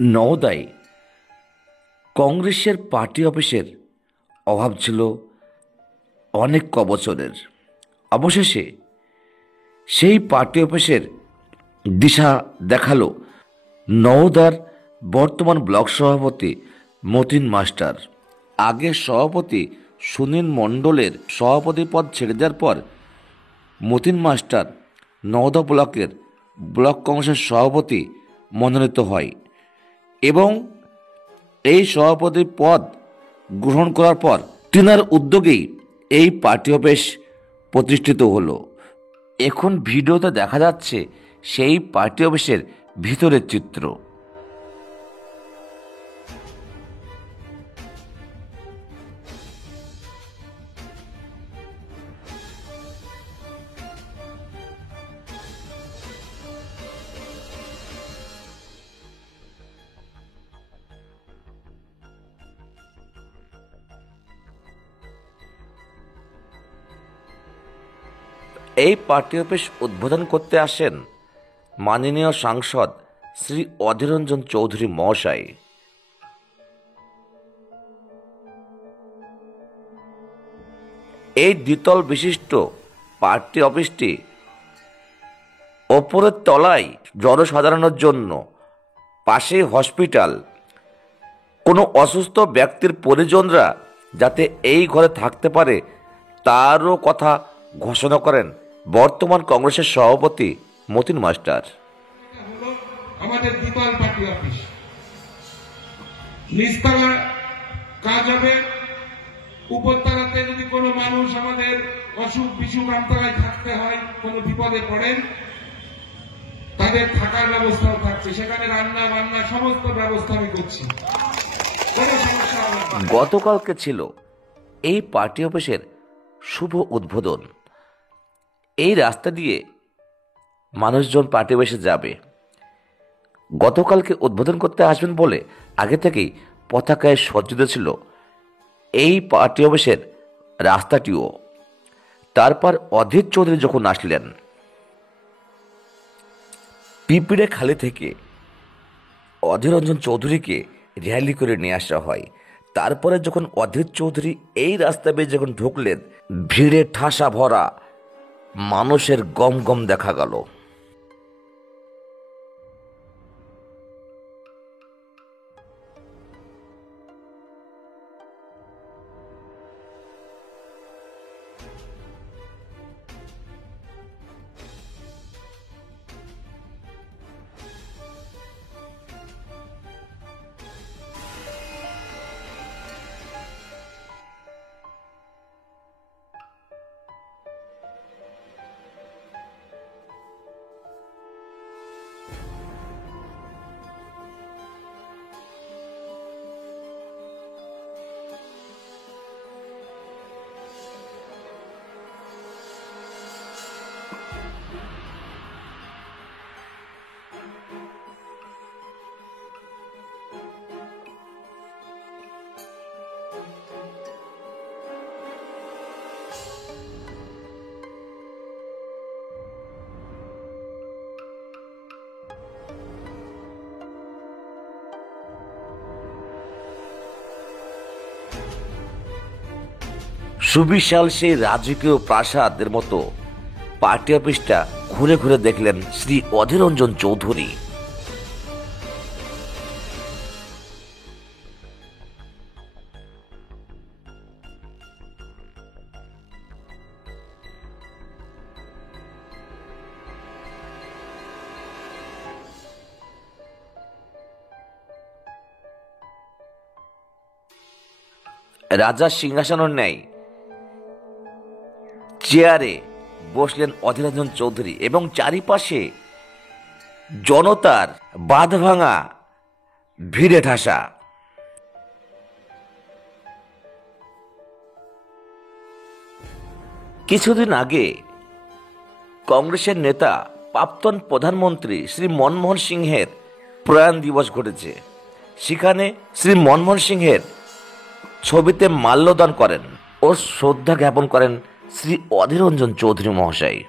নওদায় কংগ্রেসের পার্টি অফিসের অভাব ছিল অনেক বছরের। অবশেষে সেই পার্টি অফিসের দিশা দেখালো নওদার বর্তমান ব্লক সভাপতি মতিন মাস্টার। আগের সভাপতি সুনীল মণ্ডলের সভাপতি পদ ছেড়ে দেওয়ার পর মতিন মাস্টার নওদা ব্লকের ব্লক কংগ্রেসের সভাপতি মনোনীত হয় এবং এই সভাপতি পদ গ্রহণ করার পর তিনার উদ্যোগেই এই পার্টি অফিস প্রতিষ্ঠিত হলো। এখন ভিডিওতে দেখা যাচ্ছে সেই পার্টি অফিসের ভিতরের চিত্র। এই পার্টি অফিস উদ্বোধন করতে আসেন মাননীয় সাংসদ শ্রী অধীর রঞ্জন চৌধুরী মহাশয়। এই দ্বিতল বিশিষ্ট পার্টি অফিসটি ওপরের তলায় জনসাধারণের জন্য, পাশে হসপিটাল, কোনো অসুস্থ ব্যক্তির পরিজনরা যাতে এই ঘরে থাকতে পারে তারও কথা ঘোষণা করেন বর্তমান কংগ্রেসের সভাপতি মতিন মাস্টার। আমাদের দ্বিতল পার্টি অফিস নিচতলা কাজ হবে, উপরতলাতে যদি কোনো মানুষ আমাদের অসুখ বিসুখ আমতলায় থাকতে হয়, কোনো বিপদে পড়েন, তাদের থাকার ব্যবস্থাও থাকছে, সেখানে রান্না বান্না সমস্ত ব্যবস্থা আমি করছি, কোনো সমস্যা হবে না। গতকালকে ছিল এই পার্টি অফিসের শুভ উদ্বোধন। এই রাস্তা দিয়ে মানুষজন পার্টি অফিসে যাবে। গতকালকে উদ্বোধন করতে আসবেন বলে আগে থেকেই পতাকায় সজ্জিত ছিল এই পার্টি অফিসের রাস্তাটিও। তারপর অধীর চৌধুরী যখন আসলেন, পিঁপড়ে খালি থেকে অধীর রঞ্জন চৌধুরীকে র্যালি করে নিয়ে আসা হয়। তারপরে যখন অধীর চৌধুরী এই রাস্তা বেয়ে যখন ঢুকলেন, ভিড়ে ঠাসা ভরা মানুষের গম গম দেখা গেল। সুবিশাল সেই রাজকীয় প্রাসাদের মতো পার্টি অফিসটা ঘুরে ঘুরে দেখলেন শ্রী অধীর রঞ্জন চৌধুরী। রাজার সিংহাসনের ন্যায় চেয়ারে বসলেন অধীর রঞ্জন চৌধুরী এবং চারিপাশে জনতার বাঁধ ভাঙা ভিড়ে ঠাসা। কিছুদিন আগে কংগ্রেসের নেতা প্রাক্তন প্রধানমন্ত্রী শ্রী মনমোহন সিংহের প্রয়াণ দিবস ঘটেছে। সেখানে শ্রী মনমোহন সিংহের ছবিতে মাল্যদান করেন ও শ্রদ্ধা জ্ঞাপন করেন শ্রী অধীর রঞ্জন চৌধুরী মহাশয়।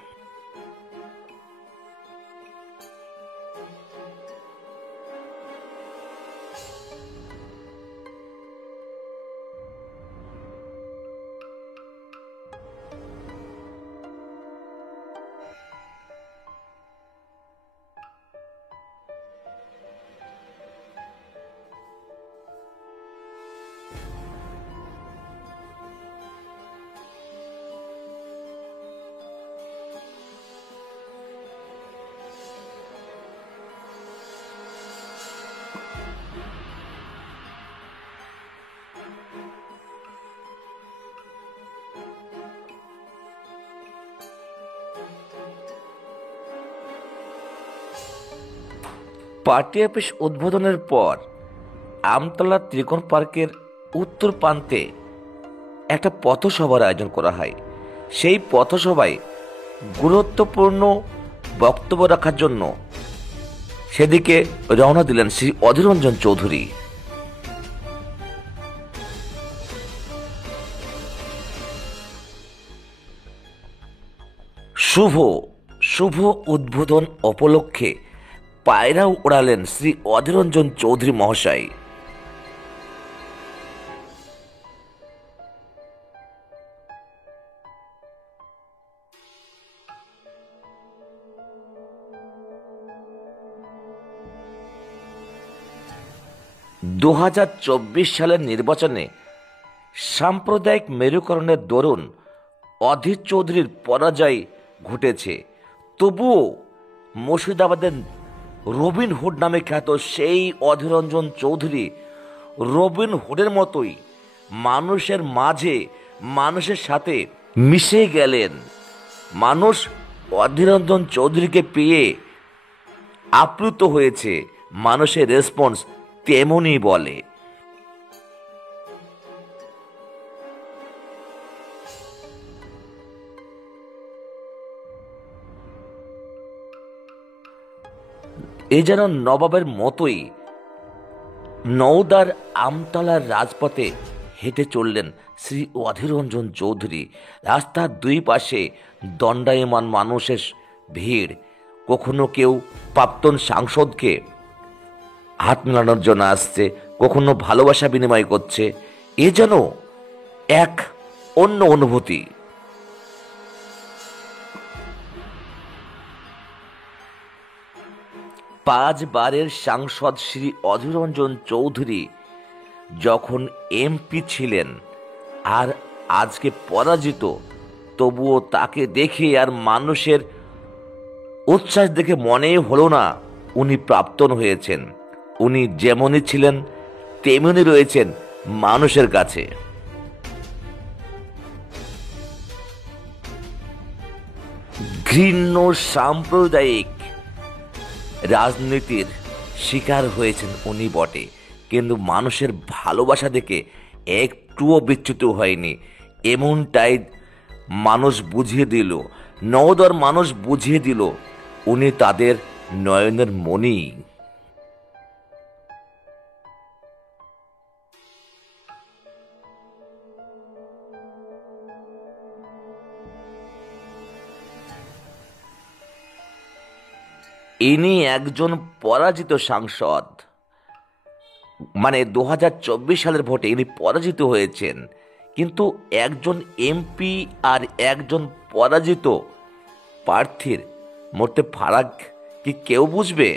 পার্টি অফিস উদ্বোধনের পর আমতলা ত্রিকোণ পার্কের উত্তর প্রান্তে একটা পথসভার আয়োজন করা হয়। সেই পথসভায় গুরুত্বপূর্ণ বক্তব্য রাখার জন্য সেদিকে রওনা দিলেন শ্রী অধীর রঞ্জন চৌধুরী। শুভ উদ্বোধন উপলক্ষে পায়রা উড়ালেন শ্রী অধীর রঞ্জন চৌধুরী মহাশয়। 2024 সালের নির্বাচনে সাম্প্রদায়িক মেরুকরণের দরুন অধীর চৌধুরীর পরাজয় ঘটেছে। তবুও মুর্শিদাবাদের রবিন হুড নামে খ্যাত সেই অধীর রঞ্জন চৌধুরী রবিন হুডের মতোই মানুষের মাঝে, মানুষের সাথে মিশে গেলেন। মানুষ অধীর রঞ্জন চৌধুরীকে পেয়ে আপ্লুত হয়েছে। মানুষের রেসপন্স তেমনই বলে। এ যেন নবাবের মতোই নওদার আমতলার রাজপথে হেঁটে চললেন শ্রী অধীর রঞ্জন চৌধুরী। রাস্তার দুই পাশে দণ্ডায়মান মানুষের ভিড়। কখনো কেউ প্রাক্তন সাংসদকে হাত মেলানোর জন্য আসছে, কখনো ভালোবাসা বিনিময় করছে। এ যেন এক অন্য অনুভূতি। পাঁচবারের সাংসদ শ্রী অধীর রঞ্জন চৌধুরী যখন এমপি ছিলেন আর আজকে পরাজিত, তবুও তাকে দেখে আর মানুষের উচ্ছ্বাস দেখে মনেই হলো না উনি প্রাক্তন হয়েছেন। উনি যেমনই ছিলেন তেমনি রয়েছেন মানুষের কাছে। ঘৃণ্য সাম্প্রদায়িক রাজনীতির শিকার হয়েছেন উনি বটে, কিন্তু মানুষের ভালোবাসা দেখে একটুও বিচ্যুত হয়নি। এমনটাই মানুষ বুঝিয়ে দিল, নওদার মানুষ বুঝিয়ে দিল উনি তাদের নয়নের মণি। ইনি একজন পরাজিত সাংসদ, মানে 2024 সালের ভোটে ইনি পরাজিত হয়েছেন, কিন্তু একজন এমপি আর একজন পরাজিত প্রার্থীর মধ্যে ফারাক কি কেউ বুঝবে?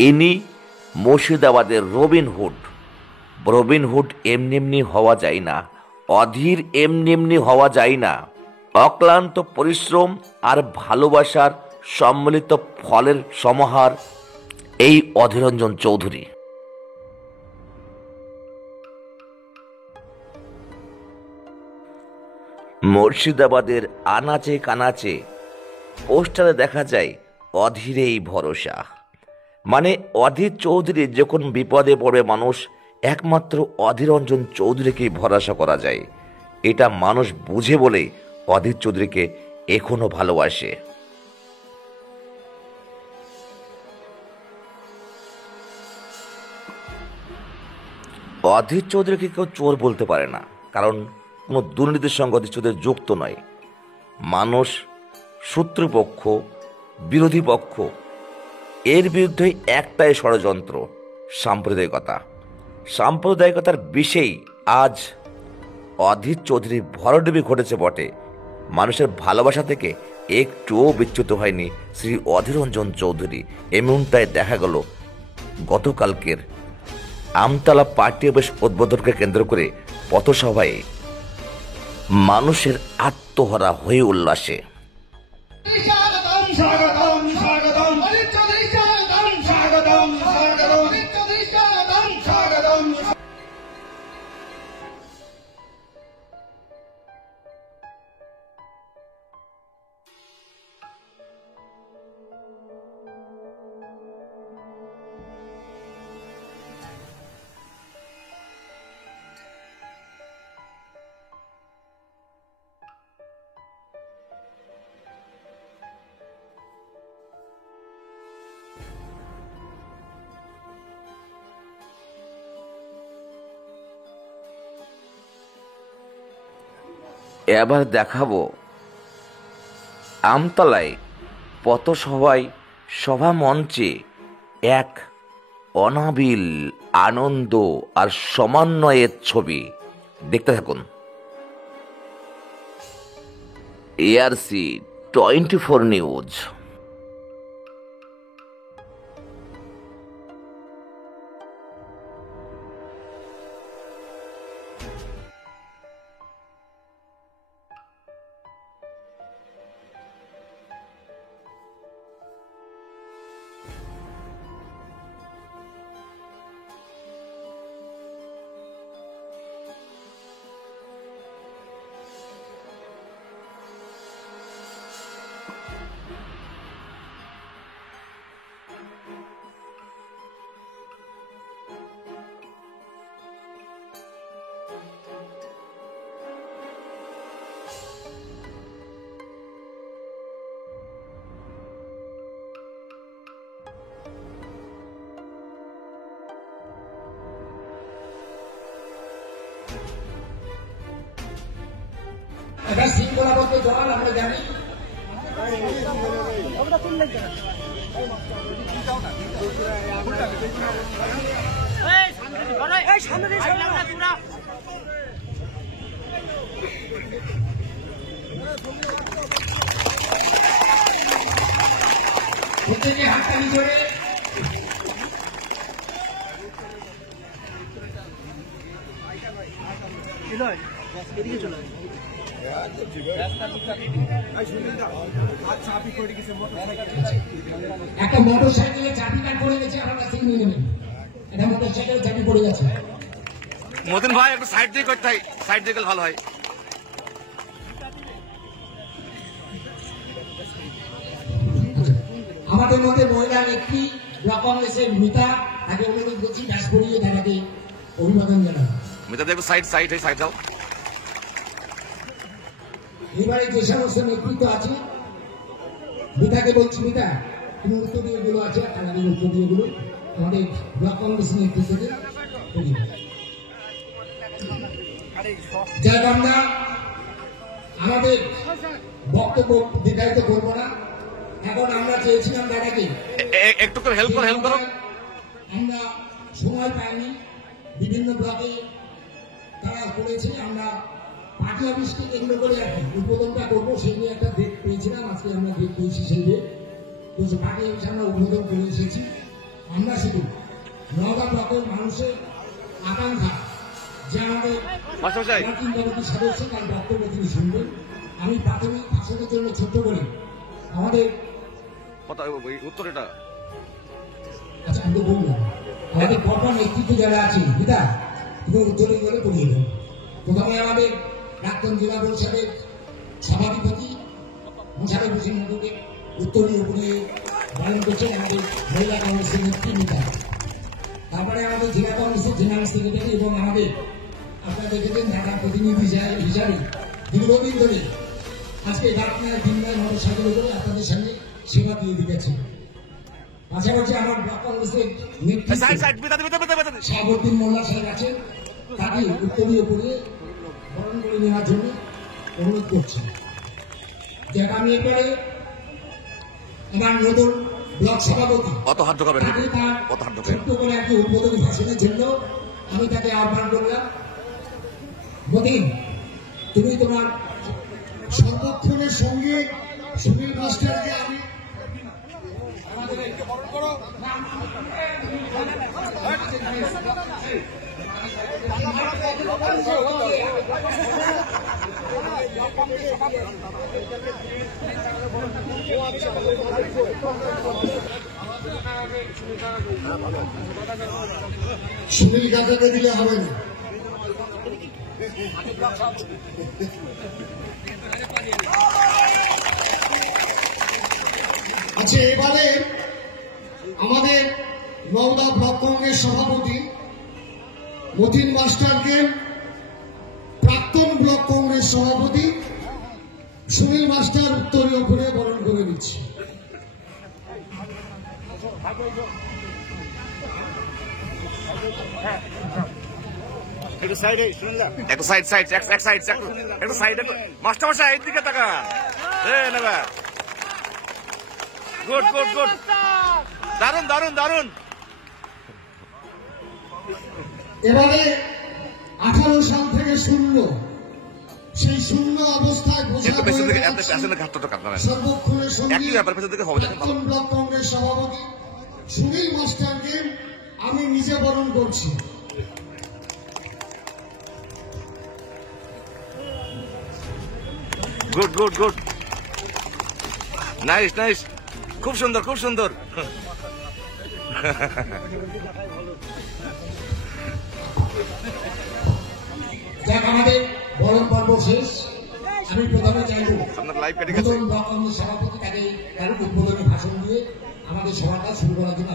ইনি মুর্শিদাবাদের রবিন হুড। রবিন হুড এমনি এমনি হওয়া যায় না, অধীর এমনি এমনি হওয়া যায় না। অক্লান্ত পরিশ্রম আর ভালোবাসার সম্মিলিত ফলের সমাহার এই অধীর রঞ্জন চৌধুরী। মুর্শিদাবাদের আনাচে কানাচে পোস্টারে দেখা যায় অধীরেই ভরসা। মানে অধীর চৌধুরী যখন বিপদে পড়ে মানুষ একমাত্র অধীর রঞ্জন চৌধুরীকেই ভরসা করা যায়। এটা মানুষ বুঝে বলেই অধীর চৌধুরীকে এখনো ভালোবাসে। অধীর চৌধুরীকে কেউ চোর বলতে পারে না, কারণ কোনো দুর্নীতির সঙ্গে অধীর চৌধুরী যুক্ত নয়। মানুষ, শত্রুপক্ষ, বিরোধী পক্ষ, এর বিরুদ্ধে একটাই ষড়যন্ত্র, সাম্প্রদায়িকতা। সাম্প্রদায়িকতার বিষেই আজ অধীর চৌধুরী ভরডুবি ঘটেছে বটে। মানুষের ভালোবাসা থেকে একটুও বিচ্যুত হয়নি শ্রী অধীর রঞ্জন চৌধুরী। এমনটাই দেখা গেল গতকালকের আমতলা পার্টি অফিস উদ্বোধনকে কেন্দ্র করে পথসভায় মানুষের আত্মহারা হয়ে উল্লাসে। এবার দেখাবো আমতলায় পথসভায় সভা মঞ্চে এক অনাবিল আনন্দ আর সমন্বয়ের ছবি। দেখতে থাকুন। ARC 24 news. এটা শৃঙ্খলাবদ্ধ দল, আমরা জানি। প্রত্যেকে হাততালি করে এদিকে চলে একটা মোটর সাইকেলের চাবি কাট পড়ে গেছে, আমার কাছে নিয়ে নেবেন। এটা মোটর সাইকেলের চাবি পড়ে গেছে। মতিন ভাই একটু সাইড দিয়ে করতে হয়, সাইড দিয়ে গেলে ভালো হয়। আমাদের মধ্যে মহিলা নেত্রী ব্লক কংগ্রেসের মিতা, তাকে অনুরোধ করছি ব্যাস করিয়ে তাকে অভিবাদন জানান। মিতা দেখো সাইড সাইড হয়ে সাইড যাও। এবারে যে সমস্ত নেতৃত্ব আছে, মিতাকে বলছি, মিতা তুমি উত্তরীয় গুলো আছে, আমাদের উত্তরীয় গুলো আমাদের ব্লক কংগ্রেস নেতৃত্বকে যাক আমরা আমাদের বক্তব্য দীর্ঘায়িত করবো না। এখন আমরা চেয়েছিলাম দাদাকে একটু করে হেল্প করো, হেল্প করো। আমরা সময় পাইনি, বিভিন্ন ব্লকে তারা করেছে, আমরা পার্টি অফিসকে কেন্দ্র করে আর কি উদ্বোধনটা করবো, সেই নিয়ে একটা ডেট পেয়েছিলাম। আজকে আমরা ডেট পেয়েছি, সেই ডেট তো পার্টি অফিসে আমরা উদ্বোধন করে এসেছি। আমরা শুধু নওগাঁ ব্লকের মানুষের আকাঙ্ক্ষা যে আমাদের মার্কিন কমিটির সদস্য তার বক্তব্য তিনি শুনবেন। আমি প্রাথমিক ভাষণের জন্য ছোট্ট করে আমাদের উত্তর এটা আচ্ছা আমি তো বললাম আমাদের বর্তমান নেতৃত্ব যারা আছে বিদা তুমি উত্তরে করে পড়িয়ে দেবো। প্রথমে আমাদের প্রাক্তন জেলা পরিষদের সভাধিপতি মোশারফ হোসেন মধুকে উত্তরীয় করে পালন করছেন আমাদের মহিলা কংগ্রেসের নেত্রী মিতা। তারপরে আমাদের জেলা কংগ্রেসের জেনারেল সেক্রেটারি এবং আমাদের আপনারা দেখেছেন ঢাকা প্রতিনিধি হিসাবে দীর্ঘদিন ধরে আজকে রাত নয় দিন নয় মোটর সাইকেলে করে আপনাদের সঙ্গে সেবা দিয়ে দিয়েছে। পাশাপাশি আমার ব্লক কংগ্রেসের নেতৃত্ব শাহাবুদ্দিন মোল্লা সাহেব আছেন, তাকে উত্তরীয় করে বরণ করে নেওয়ার জন্য অনুরোধ করছি। যাক আমি এবারে আমার নতুন ব্লক সভাপতি ছোট্ট করে একটি উদ্বোধনী ভাষণের জন্য আমি তাকে আহ্বান করলাম। মতিন তুমি তোমার সংরক্ষণের সঙ্গে সুনীল মাস্টারকে আমি সুনীল কাকাকে দিলে হবে না। আচ্ছা এবারে আমাদের নওগাঁ ব্লক কংগ্রেস সভাপতি মতিন মাস্টারকে প্রাক্তন ব্লক কংগ্রেস সভাপতি সুনীল মাস্টার উত্তরীয় করে বরণ করে দিচ্ছে। একটু সাইড এক সাইড মাস্টার মশাই এইদিকে তাকান নেবা গুড গুড গুড দারুন দারুন দারুন এবারে 18 সাল থেকে শূন্য, সেই শূন্য অবস্থায় সর্বক্ষণের সঙ্গে প্রাক্তন ব্লক কংগ্রেস সভাপতি সুনীল মাস্টারকে আমি নিজে বরণ করছি। Good good good nice nice খুব সুন্দর খুব সুন্দর যাক, আমাদের বরণ পর্ব শেষ। আমি প্রথমে চাইব আপনার লাইভ কেটে গেছে ব্লক কংগ্রেস সভাপতি তাকে তার উদ্বোধনী ভাষণ দিয়ে আমাদের সভাটা শুরু করার জন্য